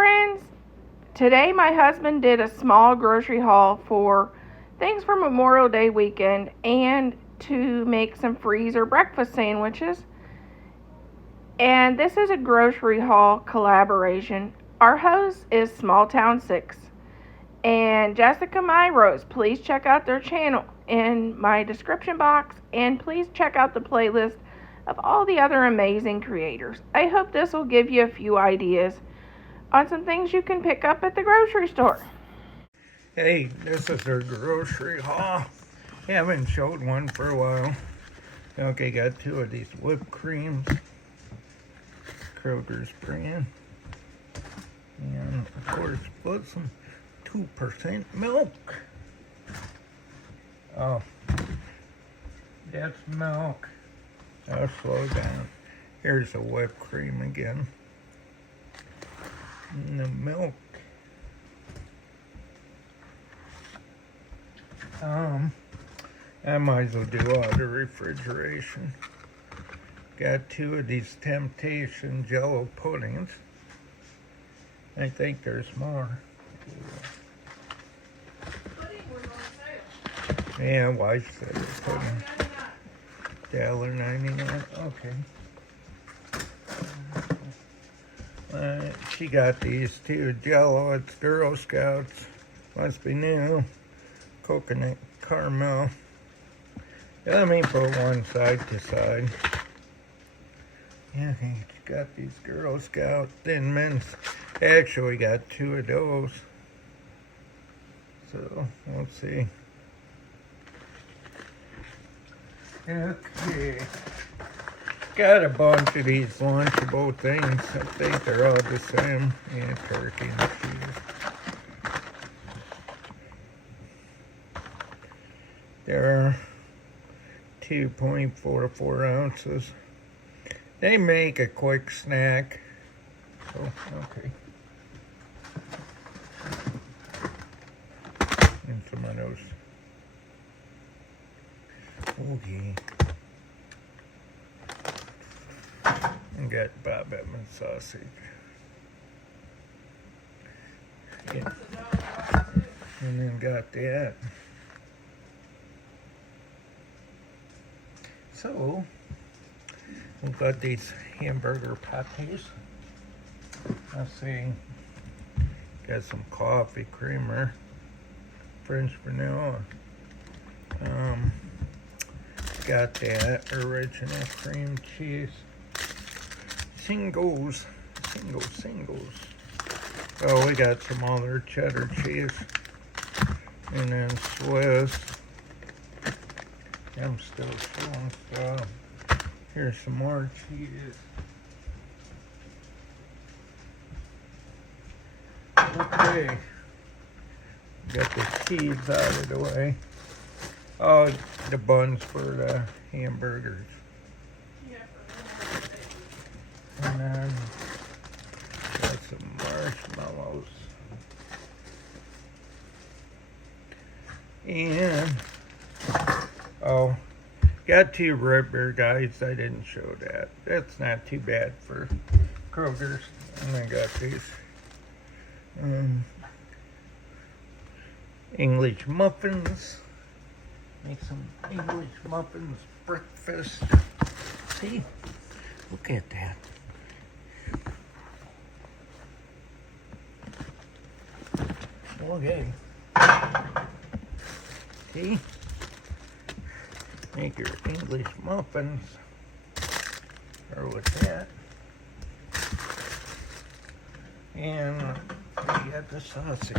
friends, today my husband did a small grocery haul for things for Memorial Day weekend and to make some freezer breakfast sandwiches. And this is a grocery haul collaboration. Our host is Small Town 6 and Jessica Rose. Please check out their channel in my description box, and please check out the playlist of all the other amazing creators. I hope this will give you a few ideas on some things you can pick up at the grocery store. Hey, this is their grocery haul. Haven't showed one for a while. Okay, got 2 of these whipped creams. Kroger's brand. And of course, put some 2% milk. Oh, that's milk. I'll slow down. Here's the whipped cream again. And the milk. I might as well do all the refrigeration. Got 2 of these Temptation Jello puddings. I think there's more. Yeah, wife said it's pudding. $1.99. Okay. She got these 2 Jello. It's Girl Scouts. Must be new. Coconut caramel. Let me put one side to side. Yeah, he got these Girl Scout Thin Mints. Actually got 2 of those. So, let's see. Okay. Got a bunch of these Lunchable things. I think they're all the same. Yeah, turkey and cheese. They're 2.44 ounces. They make a quick snack. Oh, okay. And some of those. Okay. And got Bob Evans sausage. Yeah. And then got that. So, we've got these hamburger patties. Let's see. Got some coffee creamer. French vanilla. Got that original cream cheese. Singles. Oh, we got some other cheddar cheese. And then Swiss. I'm still showing stuff. Here's some more cheese. Okay. Got the cheese out of the way. Oh, the buns for the hamburgers. And then got some marshmallows. And oh, got 2 root beer guys. I didn't show that. That's not too bad for Kroger's. And I got these English muffins. Make some English muffins breakfast. See? Look at that. Okay. See? Make your English muffins. Or with that. And you got the sausage.